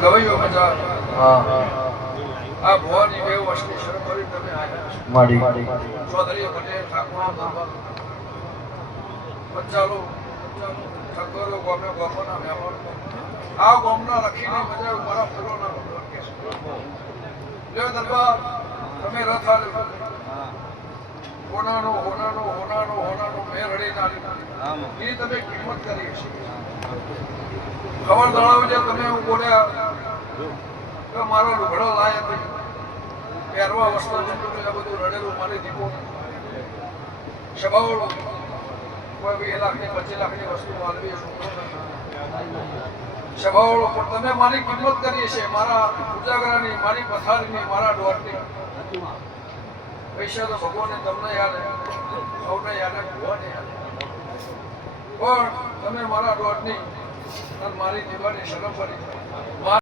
ગવૈયો મજા હા આ ભવાની બે વર્ષની શરૂ કરી તમે આયા માડી ચૌધરી પટેલ ઠાકોર દરબાર પંચાલો ઠાકોરો ગોમે ગોપના મહેમાન આ ગોમના લખીને મજા મારા ફૂલોના લ્યો દરબાર તમે રથ આલ્યો હોનાનો હોનાનો હોનાનો હોનાનો મેં રડી નાખી એ તમે કિંમત કરી છે ખબર દળાવી છે તમે હું બોલ્યા કે મારો લુગડો લાય પહેરવા વસ્તુ બધું રડેલું મારી દીપો સભાઓ કોઈ 2 લાખની 25 લાખની વસ્તુ માલવી સભાઓ પણ તમે મારી કિંમત કરી છે મારા ઉજાગરાની મારી પથારીની મારા ડોરની પૈસા તો ભગવાને તમને યાદ સૌને યાદ ભગવાને યાદ પણ તમે મારા ડોરની અને મારી દીવાની શરમ કરી